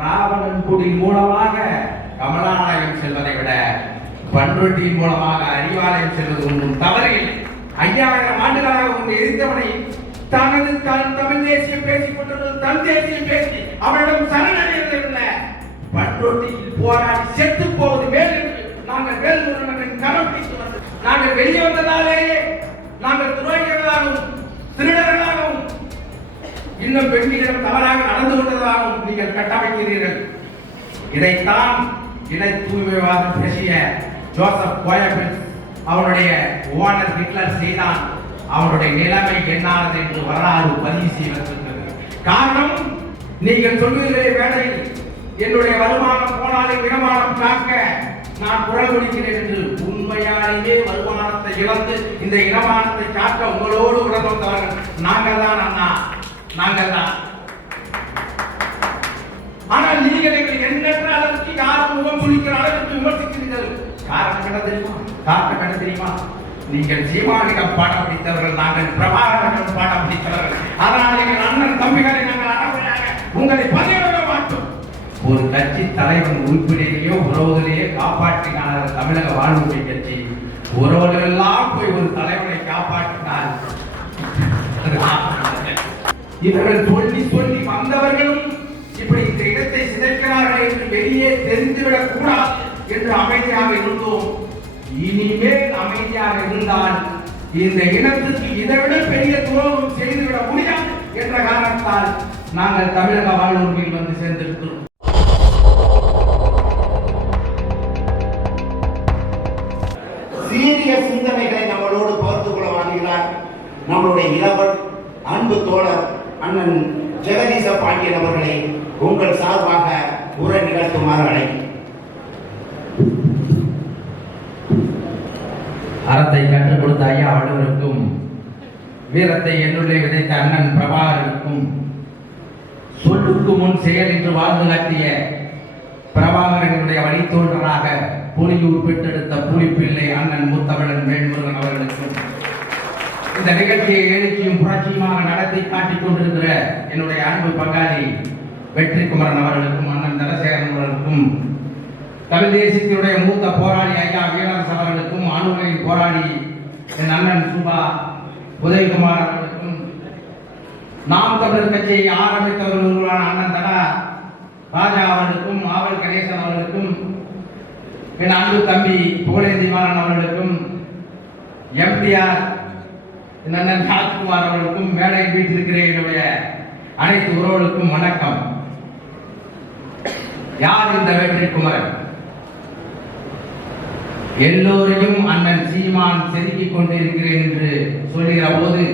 ராவணன் குடி மூலமாக கமலாலயம் செல்வதை விட பண்ருட்டியின் மூலமாக அறிவாலயம் செல்வது ஒன்றும் தவறில் ஐயாயிரம் ஆண்டுகளாக ஒன்று எரித்தவனை தனது தன் தமிழ் தேசியம் பேசிக் கொண்டிருந்தது தன் தேசியம் பேசி அவரிடம் சரணடையவில்லை பண்ருட்டியில் போராடி செத்து போவது மேல் நாங்கள் வேல்முருகனின் கரம் பிடித்து நாங்கள் வெளியே வந்ததாலேயே நாங்கள் துரோகிகளாகவும் திருடர்களாகவும் இன்னும் பெண்களிடம் தவறாக நடந்து கொண்டதாகவும் நீங்கள் கட்டமைக்கிறீர்கள். இதைத்தான் இணை தூய்மைவாதம் பேசிய ஜோசப் கோயபிள் அவனுடைய ஓனர் ஹிட்லர் செய்தான். அவனுடைய நிலைமை என்னானது என்று வரலாறு பதிவு செய்வதற்கு காரணம் நீங்கள் சொல்வீர்களே வேலையில் என்னுடைய வருமானம் போனாலும் இடமானம் காக்க நான் குரல் கொடுக்கிறேன் என்று உண்மையாலேயே வருமானத்தை இழந்து இந்த இடமானத்தை காக்க உங்களோடு உடன் வந்தவர்கள் நாங்கள் தான் அண்ணா. யாரும் அளவுக்கு விமர்சிக்கிறீர்கள். காரணம் என்ன தெரியுமா? காரணம் என்ன தெரியுமா? நீங்கள் ஜீவானிடம் பாடம் பிடித்தவர்கள் நாங்கள் பிரபாகரனிடம் பாடம் பிடித்தவர்கள். அதனால் எங்கள் அண்ணன் தம்பிகளை நாங்கள் அறவையாக உங்களை பதிவிட மாட்டோம் ஒரு கட்சி தலைவன் உறுப்பினரையோ உறவுகளையே காப்பாற்றினார் தமிழக வாழ்வுரை கட்சி. உறவுகள் எல்லாம் போய் ஒரு தலைவனை காப்பாற்றினார். இவர்கள் சொல்லி சொல்லி வந்தவர்களும் இப்படி இந்த இடத்தை சிதைக்கிறார்கள் என்று வெளியே தெரிந்துவிடக் கூடாது என்று அமைதியாக இருந்தோம். இனிமேல் அமைதியாக இருந்தால் இந்த இனத்துக்கு இதைவிட பெரிய துரோகம் செய்துவிட முடியாது என்ற காரணத்தால் நாங்கள் தமிழக வாழ்வுரிமையில் வந்து சேர்ந்திருக்கிறோம். சீரிய சிந்தனைகளை நம்மளோடு பகிர்ந்து கொள்ள வாழ்கிறார் நம்மளுடைய இளவல் அன்பு தோழர் அண்ணன் ஜெகதீச பாண்டியன் அவர்களை உங்கள் சார்பாக உரை நிகழ்த்துமாறு அழைக்கும். அறத்தை கற்றுக் கொடுத்த ஐயா வள்ளுவருக்கும் வீரத்தை என்னுடைய விதைத்த அண்ணன் பிரபாகருக்கும் சொல்லுக்கு முன் செயல் என்று வாழ்ந்து காட்டிய பிரபாகரனுடைய வழித்தோன்றராக புலியூர் பெற்றெடுத்த புலிப்பிள்ளை அண்ணன் முத்தமிழன் வேண்முருகன் அவர்களுக்கும் இந்த நிகழ்ச்சியை எழுச்சியும் புரட்சியுமாக நடத்தி காட்டிக் கொண்டிருக்கிற என்னுடைய அன்பு பங்காளி வெற்றி குமரன் அவர்களுக்கும் அண்ணன் தமிழ் தேசியத்தினுடைய மூத்த போராளி ஐயா வீரரசு அவர்களுக்கும் அணுகளின் போராளி என் அண்ணன் சுபா உதயகுமார் அவர்களுக்கும் நாம் தமிழர் கட்சியை ஆரம்பித்தவர்களான அண்ணன் தடா ராஜா அவர்களுக்கும் ஆவல் கணேசன் அவர்களுக்கும் என் அன்பு தம்பி புகழேந்திமாறன் அவர்களுக்கும் எம்டிஆர் என் அண்ணன் ராஜ்குமார் அவர்களுக்கும் மேடை வீட்டிருக்கிற என்னுடைய அனைத்து உறவுகளுக்கும் வணக்கம். யார் இந்த வெற்றி குமரன்? எல்லோரையும் அண்ணன் சீமான் செதுக்கிக் கொண்டிருக்கிறேன் என்று சொல்லுகிற போது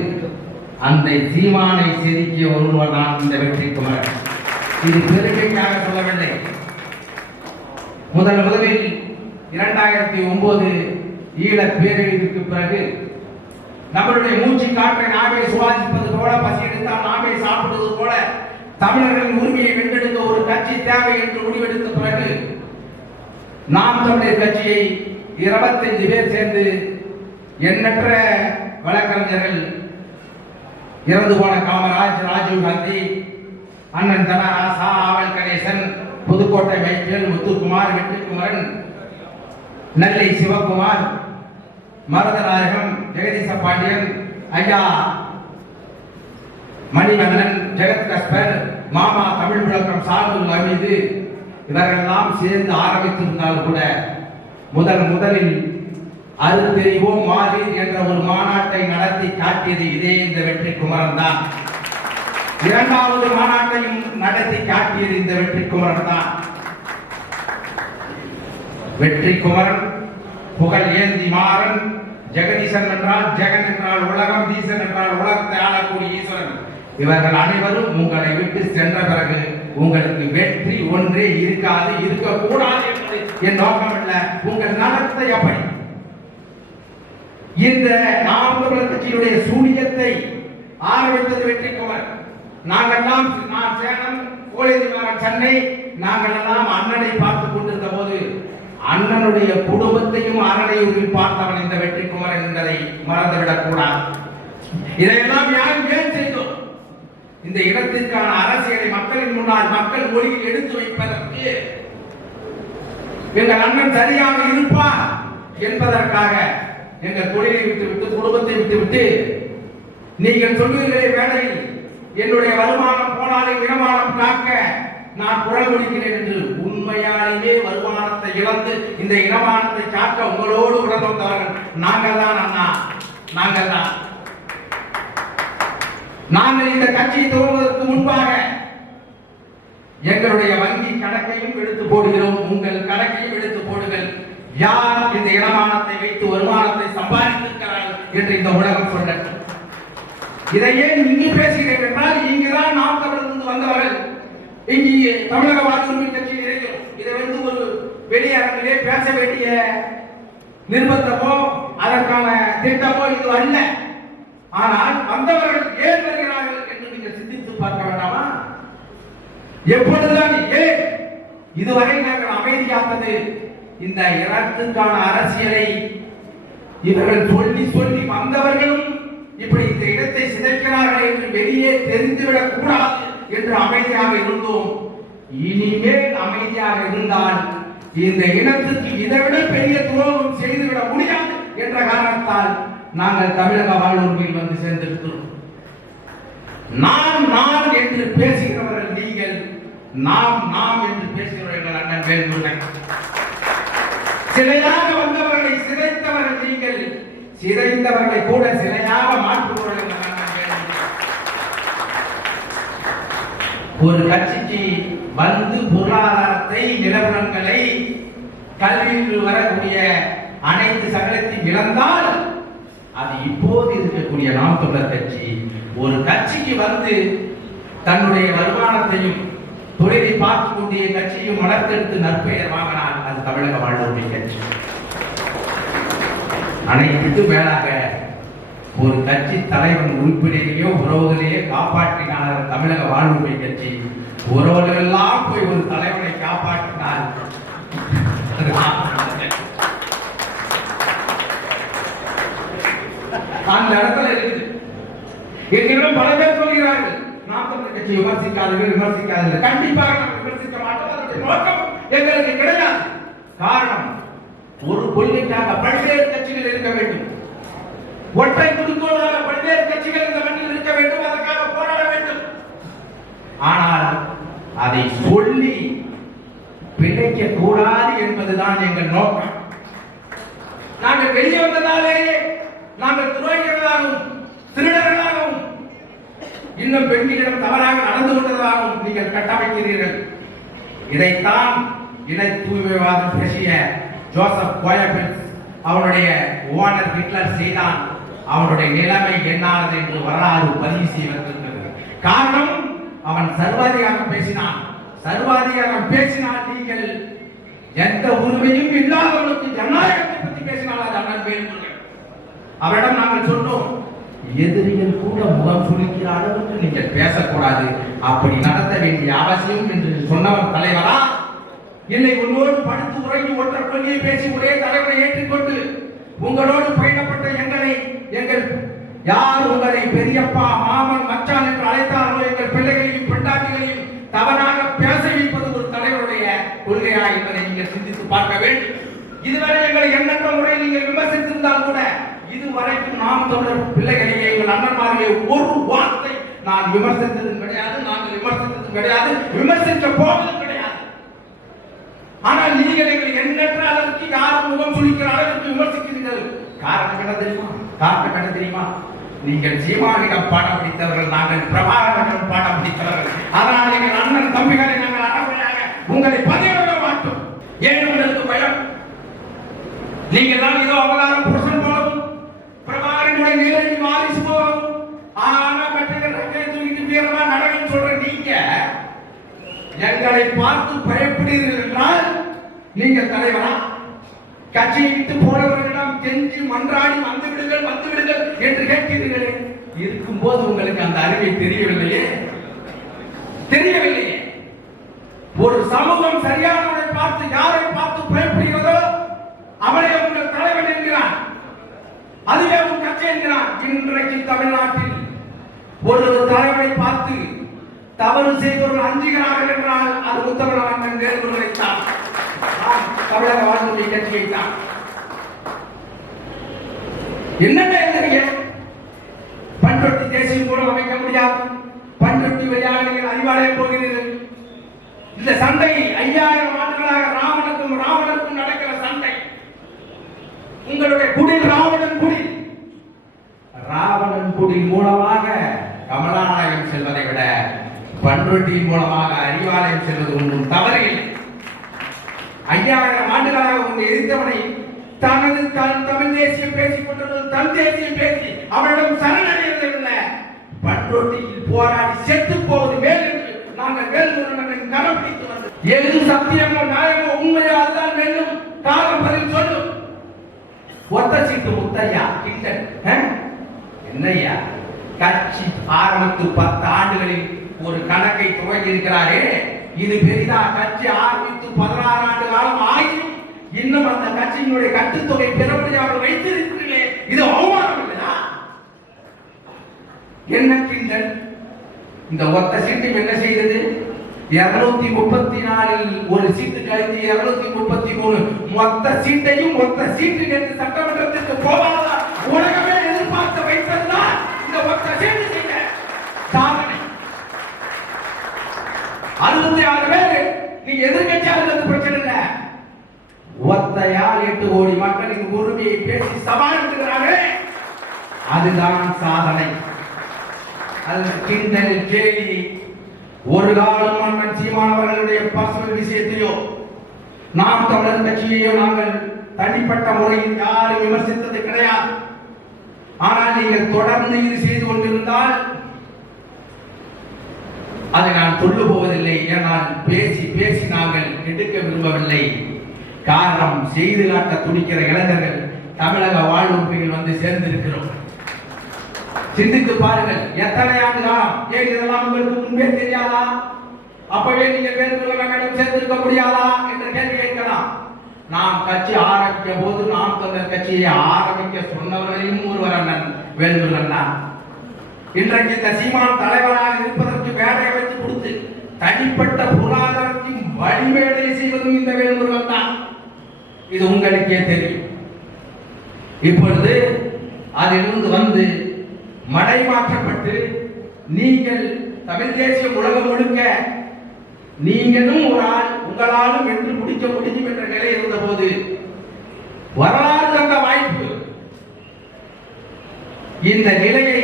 அந்த சீமானை செதுக்கிய ஒருவர் தான் இந்த வெற்றி குமரன். இது பெருமைக்காக சொல்லவில்லை. முதல் முதலில் இரண்டாயிரத்தி ஒன்பது ஈழ பேரழிவுக்கு பிறகு நம்மளுடைய மூச்சு காற்றை நாமே சுவாசிப்பது போல பசி எடுத்தால் நாமே சாப்பிடுவது போல தமிழர்கள் உரிமையை வென்றெடுக்க ஒரு கட்சி தேவை என்று முடிவெடுத்த பிறகு நாம் தமிழர் கட்சியை இருபத்தஞ்சு பேர் சேர்ந்து எண்ணற்ற வழக்கறிஞர்கள் இறந்து போன காமராஜ் ராஜீவ் காந்தி அண்ணன் தனராசா ஆவல் கணேசன் புதுக்கோட்டை மைக்கேல் முத்துக்குமார் வெற்றிக்குமரன் நெல்லை சிவகுமார் மருதநாயகம் ஜெகதீச பாண்டியன் ஐயா மணிகண்ணன் ஜெகத் கஸ்பர் மாமா தமிழ் விளக்கம் சார்பு அமீது இவர்களெல்லாம் சேர்ந்து ஆரம்பித்திருந்தால் கூட முதல் முதலில் அறுத்தெறிவோம் மாறி என்ற ஒரு மாநாட்டை நடத்தி காட்டியது இதே இந்த வெற்றி குமரன் தான். இரண்டாவது மாநாட்டையும் நடத்தி காட்டியது இந்த வெற்றி குமரன் தான். வெற்றி குமரன் புகழ் ஏந்தி மாறன் ஜெகதீசன் என்றால் ஜெகன் என்றால் உலகம் தீசன் என்றால் உலகத்தை ஆளக்கூடிய ஈஸ்வரன். இவர்கள் அனைவரும் உங்களை விட்டு சென்ற பிறகு உங்களுக்கு வெற்றி ஒன்றே இருக்காது இருக்கக்கூடாது என்பது என் நோக்கம் அல்ல உங்கள் நடத்தை அப்படி. இந்த நாம் தமிழர் கட்சியினுடைய சூனியத்தை ஆரம்பித்தது வெற்றி குமர் நாங்கெல்லாம் நான் சேலம் கோழிதிமாரன் சென்னை நாங்கள் எல்லாம் அண்ணனை பார்த்துக் கொண்டிருந்த போது அண்ணனுடைய குடும்பத்தையும் அரணையும் பார்த்தவன் இந்த வெற்றி குமரன் என்பதை மறந்துவிடக் கூடாது இதையெல்லாம் யாரும் ஏன் இந்த இடத்திற்கான அரசியலை மக்களின் முன்னால் மக்கள் மொழியில் எடுத்து வைப்பதற்கு எங்கள் அண்ணன் சரியாக இருப்பார் என்பதற்காக எங்கள் தொழிலை விட்டுவிட்டு குடும்பத்தை விட்டுவிட்டு நீங்கள் சொல்லுகிறே வேளையில் என்னுடைய வருமானம் போனாலும் இடமானம் காக்க நான் குரல் கொடுக்கிறேன் என்று உண்மையாலேயே வருமானத்தை இழந்து இந்த இடமானத்தை காக்க உங்களோடு உடன் வந்தவர்கள் நாங்கள் தான் அண்ணா. நாங்கள் தான் நாங்கள் இந்த கட்சியை துவங்குவதற்கு முன்பாக எங்களுடைய வங்கி கணக்கையும் எடுத்து போடுகிறோம். உங்கள் கணக்கையும் எடுத்து போடுங்கள். யார் இந்த இடமானத்தை வைத்து வருமானத்தை சம்பாதித்திருக்கிறார்கள் என்று இந்த உலகம் சொல்லட்டும் இதை ஏன் இங்கு பேசுகிறேன் என்றால் இங்குதான் நாம் தமிழிலிருந்து வந்தவர்கள். இங்கே தமிழக வாழ்க்கை கட்சியில் இதை வந்து ஒரு வெளியரங்கிலே பேச வேண்டிய நிர்பந்தமோ அதற்கான திட்டமோ இது அல்ல. ஆனால் வந்தவர்கள் ஏன் வருகிறார்கள் என்று நீங்கள் சிந்தித்து பார்க்க வேண்டாமா? எப்பொழுதுதான் ஏன் இதுவரை நாங்கள் அமைதியாத்தது இந்த இனத்துக்கான அரசியலை இவர்கள் சொல்லி சொல்லி வந்தவர்களும் இப்படி இந்த இடத்தை சிதைக்கிறார்கள் என்று வெளியே தெரிந்துவிடக் கூடாது என்று அமைதியாக இருந்தோம். இனிமேல் அமைதியாக இருந்தால் இந்த இனத்துக்கு இதைவிட பெரிய துரோகம் செய்துவிட முடியாது என்ற காரணத்தால் நாங்கள் தமிழக வாழ்வுரிமையில் வந்து சேர்ந்திருக்கிறோம். நாம் நாம் என்று பேசுகிறவர்கள் நீங்கள் நாம் நாம் என்று பேசுகிறவர்கள் அண்ணன் வேல்முருகன். சிலையாக வந்தவர்களை சிதைத்தவர்கள் நீங்கள் சிதைந்தவர்களை கூட சிலையாக மாற்றுகிறவர்கள் ஒரு கட்சிக்கு வந்து பொருளாதாரத்தை நிலவரங்களை கல்வியில் வரக்கூடிய அனைத்து சகலத்தையும் இழந்தால் அது இப்போது இருக்கக்கூடிய நாம் தொடர் கட்சி. ஒரு கட்சிக்கு வந்து தன்னுடைய வருமானத்தையும் தொழிலை பார்த்து கொண்டிய கட்சியும் வளர்த்தெடுத்து நற்பெயர் வாங்கினால் அது தமிழக வாழ்வுரிமை கட்சி. அனைத்துக்கு மேலாக ஒரு கட்சி தலைவன் உறுப்பினரையோ உறவுகளையோ காப்பாற்றினார் தமிழக வாழ்வுரிமை கட்சி. உறவுகளெல்லாம் போய் ஒரு தலைவனை காப்பாற்றி அது நாம் தமிழர் கட்சி. அந்த இடத்துல இருக்குது என்னிடம் பல பேர் சொல்கிறார்கள் நாம் தமிழர் கட்சி விமர்சிக்காதீர்கள் விமர்சிக்காதீர்கள். கண்டிப்பாக நாம் விமர்சிக்க மாட்டோம் நோக்கம் எங்களுக்கு கிடையாது. காரணம் ஒரு கொள்கைக்காக பல்வேறு கட்சிகள் இருக்க வேண்டும். ஒற்றை குறிக்கோளாக பல்வேறு கட்சிகள் இந்த மண்ணில் இருக்க வேண்டும் அதற்காக போராட வேண்டும். ஆனால் அதை சொல்லி பிழைக்க கூடாது என்பதுதான் எங்கள் நோக்கம். நாங்கள் வெளியே வந்ததாலே நாங்கள் துரோகிகளாகவும் திருடர்களாகவும் இன்னும் பெண்களிடம் தவறாக நடந்து கொண்டதாகவும் நீங்கள் கட்டமைக்கிறீர்கள். இதைத்தான் இணை தூய்மைவாதம் பேசிய ஜோசப் கோயபில்ஸ் அவனுடைய ஓனர் ஹிட்லர் செய்தான். அவனுடைய நிலைமை என்னானது என்று வரலாறு பதிவு செய்வதற்கு காரணம் அவன் சர்வாதிகாரம் பேசினான். சர்வாதிகாரம் பேசினால் நீங்கள் எந்த உரிமையும் இல்லாதவனுக்கு ஜனநாயகத்தை பற்றி பேசினால் அது அண்ணன் வேல்முருகன் அவரிடம் நாங்கள் சொன்னோம் எதிரிகள் கூட முகம் சுருக்கிற அளவுக்கு நீங்கள் பேசக்கூடாது. அப்படி நடத்த வேண்டிய அவசியம் என்று சொன்னவர் தலைவரா? இல்லை உங்களோடு படுத்து உறங்கி ஒற்றை கொள்கையை பேசி ஒரே தலைவரை ஏற்றுக்கொண்டு உங்களோடு பயணப்பட்ட எங்களை எங்கள் யார் உங்களை பெரியப்பா மாமன் மச்சான் என்று அழைத்தார்களோ எங்கள் பிள்ளைகளையும் பெண்டாட்டிகளையும் தவறாக பேச வைப்பது ஒரு தலைவருடைய கொள்கையா என்பதை நீங்கள் சிந்தித்து பார்க்க வேண்டும். இதுவரை எங்களை எண்ணற்ற முறையில் நீங்கள் விமர்சித்திருந்தால் கூட இதுவரைக்கும் நாம் தொடர் பிள்ளைகளையே எங்கள் அண்ணன்மார்களே ஒரு வார்த்தை நான் விமர்சித்ததும் கிடையாது நாங்கள் விமர்சித்ததும் கிடையாது விமர்சிக்க போவதும் கிடையாது. ஆனால் நீங்கள் எங்கள் எண்ணற்ற அளவுக்கு யார் முகம் சுழிக்கிற அளவுக்கு விமர்சிக்கிறீர்கள்? காரணம் என்ன தெரியுமா? காரணம் என்ன தெரியுமா? நீங்கள் ஜீவானிடம் பாடம் பிடித்தவர்கள் நாங்கள் பிரபாகரனிடம் பாடம் பிடித்தவர்கள். அதனால் எங்கள் அண்ணன் தம்பிகளை நாங்கள் அறவையாக உங்களை பதிவிட மாட்டோம் ஏன் உங்களுக்கு பயம் நீங்கள் தான் ஏதோ அவதாரம் புருஷன் போலவும் பிரபாகரனுடைய நேரடி வாரிசு போலவும் ஆனா கட்டுகள் ரெக்கையை தூக்கிட்டு வீரமா நடக்குன்னு சொல்ற நீங்க எங்களை பார்த்து பயப்படுகிறீர்கள் என்றால் தலைவனா கட்சியை விட்டு போனவர்களிடம் கெஞ்சி மன்றாடி வந்து விடுங்கள் வந்து விடுங்கள் என்று கேட்கிறீர்களே இருக்கும்போது உங்களுக்கு அந்த அறிவை தெரியவில்லையே? தெரியவில்லையே. ஒரு சமூகம் சரியானவனை பார்த்து யாரை பார்த்து பயப்படுகிறதோ அவனை உங்கள் தலைவன் என்கிறான். அதுவே உன் கட்சி என்கிறான். இன்றைக்கு தமிழ்நாட்டில் ஒரு தலைவனை பார்த்து தவறு செய்தவர்கள் அஞ்சுகிறார்கள் என்றால் அது முத்தமிழ் வேறுபடுவதைத்தான் தமிழக வாழ்வுரிமை கட்சியைத்தான் என்னங்க எழுதுறீங்க பண்ரொட்டி தேசியம் மூலம் அமைக்க முடியாது. பண்ரொட்டி வழியாக நீங்கள் அறிவாலய போகிறீர்கள். இந்த சண்டை ஐயாயிரம் ஆண்டுகளாக ராவணனுக்கும் ராவணனுக்கும் நடக்கிற சண்டை உங்களுடைய குடில் ராவணன் குடில். ராவணன் குடில் மூலமாக கமலாலயம் செல்வதை விட பண்ரொட்டியின் மூலமாக அறிவாலயம் செல்வது ஒன்றும் தவறில்லை. ஐயாயிரம் ஆண்டுகளாக உன்னை எதிர்த்தவனை தனது தன் தமிழ் தேசியம் பேசிக் கொண்டிருந்தது. தன் தேசியம் பேசி அவனிடம் சரணடையவில்லை பண்ரொட்டியில் போராடி செத்து போவது மேல் என்று நாங்கள் வேல்முருகன் கரம் பிடித்து வந்தோம். எது சத்தியமோ நியாயமோ உண்மையோ அதுதான் வேண்டும். காலம் பதில் சொல்லும் ஒத்த சீட்டு முத்தையா? கிண்டன் என்னய்யா கட்சி ஆரம்பித்து பத்து ஆண்டுகளில் ஒரு கணக்கை துவங்கி இருக்கிறாரே இது பெரிதா கட்சி ஆரம்பித்து பதினாறு ஆண்டு காலம் ஆகியும் இன்னும் அந்த கட்சியினுடைய கட்டுத்தொகை பெறப்படி அவர்கள் வைத்திருக்கிறீர்களே இது அவமானம் இல்லையா? என்ன கிண்டன் இந்த ஒத்த சீட்டு என்ன செய்தது? இருநூத்தி முப்பத்தி நாலில் ஒரு சீட்டு கழித்து இருநூத்தி முப்பத்தி மூணு. மொத்த சீட்டையும் மொத்த சீட்டு என்று சட்டமன்றத்திற்கு போவாதா உலகம் எதிர்பார்த்து வைத்ததுதான் இந்த ஒத்த சீட்டு செய்த சாதனை அறுபத்தி ஆறு பேர். நீ எதிர்கட்சியா இருந்தது பிரச்சனை இல்ல. ஒத்தையால் எட்டு கோடி மக்களின் உரிமையை பேசி சமாளிக்கிறார்களே அதுதான் சாதனை. அது கிண்டல் கேலி. ஒரு காலம் மன்னன் சீமானவர்களுடைய பர்சனல் விஷயத்தையோ நாம் தமிழர் கட்சியையோ நாங்கள் தனிப்பட்ட முறையில் யாரும் விமர்சித்தது கிடையாது. ஆனால் நீங்கள் தொடர்ந்து இது செய்து கொண்டிருந்தால் அதை நான் சொல்ல போவதில்லை நான் பேசி பேசி நாங்கள் எடுக்க விரும்பவில்லை. காரணம் செய்து காட்ட துடிக்கிற இளைஞர்கள் தமிழக வாழ்வுரிமையில் வந்து சேர்ந்திருக்கிறோம். சிந்தித்து பாருங்கள் எத்தனை ஆண்டு காலம்? ஏன் இதெல்லாம் உங்களுக்கு முன்பே தெரியாதா? அப்பவே நீங்கள் வேறு மேடம் சேர்ந்திருக்க முடியாதா என்ற கேள்வி கேட்கலாம். நாம் கட்சி ஆரம்பிக்க போது நாம் தமிழர் கட்சியை ஆரம்பிக்க சொன்னவர்களையும் ஒருவர் அண்ணன் வேல்முருகன் தான் இன்றைக்கு இந்த சீமான் தலைவராக இருப்பதற்கு வேலை வைத்து கொடுத்து தனிப்பட்ட பொருளாதாரத்தின் வழிவேலை செய்வதும் இந்த வேல்முருகன் தான். இது உங்களுக்கே தெரியும். இப்பொழுது அதிலிருந்து வந்து மடை மாற்றப்பட்டு நீங்கள் தமிழ் தேசிய உலகம் முழுக்க நீங்களும் ஒரு ஆள் உங்களாலும் வென்று முடிக்க முடியும் என்ற நிலை இருந்தபோது வரலாறு தந்த வாய்ப்பு இந்த நிலையை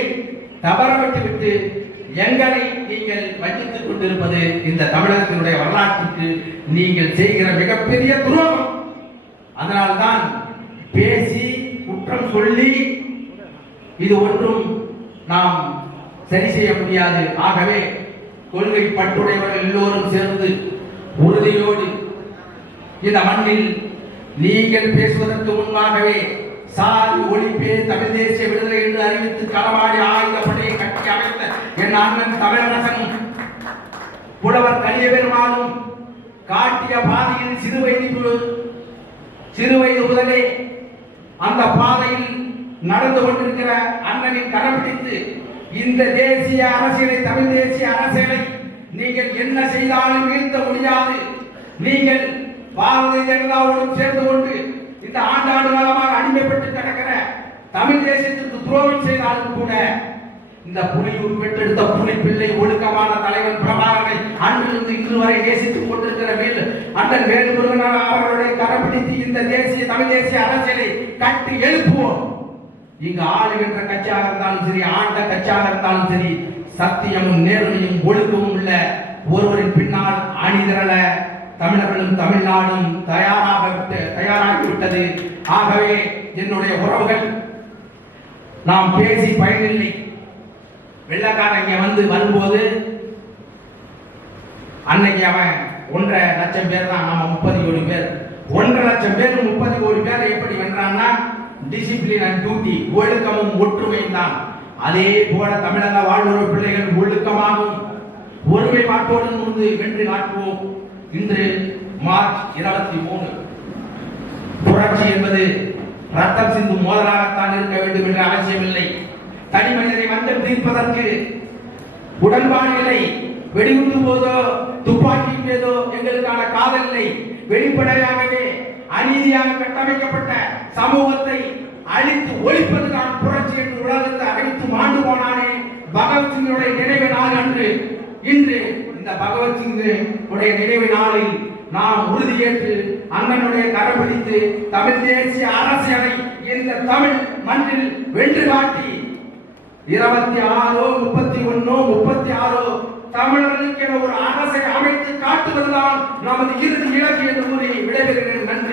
தவறவிட்டு விட்டு எங்களை நீங்கள் வஞ்சித்துக் கொண்டிருப்பது இந்த தமிழகத்தினுடைய வரலாற்றுக்கு நீங்கள் செய்கிற மிகப்பெரிய துரோகம். அதனால்தான் பேசி குற்றம் சொல்லி இது ஒன்றும் நாம் சரி செய்ய முடியாது. ஆகவே கொள்கை பற்றுடையவர்கள் எல்லோரும் சேர்ந்து உறுதியோடு இந்த மண்ணில் நீங்கள் பேசுவதற்கு முன்பாகவே சாதி ஒழிப்பே தமிழ் தேசிய விடுதலை என்று அறிவித்து களவாடி ஆயுதப்படையை கட்டி அமைத்த என் அண்ணன் தமிழரசன். புலவர் கலிய பெருமானும் காட்டிய பாதையில் சிறு சிறுவயது சிறு வயது முதலே அந்த பாதையில் நடந்து கொண்டிருக்கிற அண்ணனின் கடைபிடித்து இந்த தேசிய அரசியலை தமிழ் தேசிய அரசியலை நீங்கள் என்ன செய்தாலும் வீழ்த்த முடியாது. நீங்கள் பாரதிய ஜனதாவோடு சேர்ந்து கொண்டு இந்த ஆண்டாண்டு காலமாக அடிமைப்பட்டு கிடக்கிற தமிழ் தேசத்திற்கு துரோகம் செய்தாலும் கூட இந்த புலியூர் பெற்றெடுத்த புலி பிள்ளை ஒழுக்கமான தலைவன் பிரபாகரை அன்றிலிருந்து இன்று வரை நேசித்துக் கொண்டிருக்கிற மேல் அண்ணன் வேலுமுருகன் அவர்களுடைய கரப்பிடித்து இந்த தேசிய தமிழ் தேசிய அரசியலை கட்டி எழுப்புவோம். இங்கு ஆளுகின்ற கட்சியாக இருந்தாலும் சரி ஆண்ட கட்சியாக இருந்தாலும் சரி சத்தியமும் நேர்மையும் ஒழுக்கமும் உள்ள ஒருவரின் பின்னால் அணிதிரள தமிழர்களும் தமிழ்நாடும் தயாராக விட்டு தயாராகிவிட்டது. ஆகவே என்னுடைய உறவுகள் நாம் பேசி பயனில்லை. வெள்ளக்காரன் இங்க வந்து வரும்போது அன்னைக்கு அவன் ஒன்றரை லட்சம் பேர் தான் நம்ம முப்பது கோடி பேர். ஒன்றரை லட்சம் பேர் முப்பது கோடி பேரை எப்படி வென்றான்னா டிசிப்ளின் அண்ட் டியூட்டி ஒழுக்கமும் ஒற்றுமையும் தான். அதே போல தமிழக வாழ்வுற பிள்ளைகள் ஒழுக்கமாகவும் ஒருமைப்பாட்டோடு இருந்து வென்று காட்டுவோம். இன்று மார்ச் இருபத்தி மூணு. புரட்சி என்பது ரத்தம் சிந்தும் மோதலாகத்தான் இருக்க வேண்டும் என்ற அவசியமில்லை. தனி மனிதனை வந்து தீர்ப்பதற்கு உடன்பாடுகளை வெடிகுண்டு போதோ துப்பாக்கி மீதோ எங்களுக்கான காதல் இல்லை. வெளிப்படையாகவே அநீதியாக கட்டமைக்கப்பட்ட சமூகத்தை அழித்து ஒழிப்பதுதான் புரட்சி என்று உலகத்தை அழித்து மாண்டு போனானே பகவத்சிங்கனுடைய நினைவு நாள் அன்று. இன்று இந்த பகவத்சிங்கனுடைய நினைவு நாளில் நாம் உறுதியேற்று அண்ணனுடைய கரம் பிடித்து தமிழ் தேசிய அரசியலை இந்த தமிழ் மண்ணில் வென்று காட்டி இருபத்தி ஆறோ முப்பத்தி ஒன்னோ முப்பத்தி ஆறோ தமிழர்களுக்கு என ஒரு அரசை அமைத்து காட்டுவதுதான் நமது இறுதி இலக்கு என்று கூறி விடைபெறுகிறேன். நன்றி.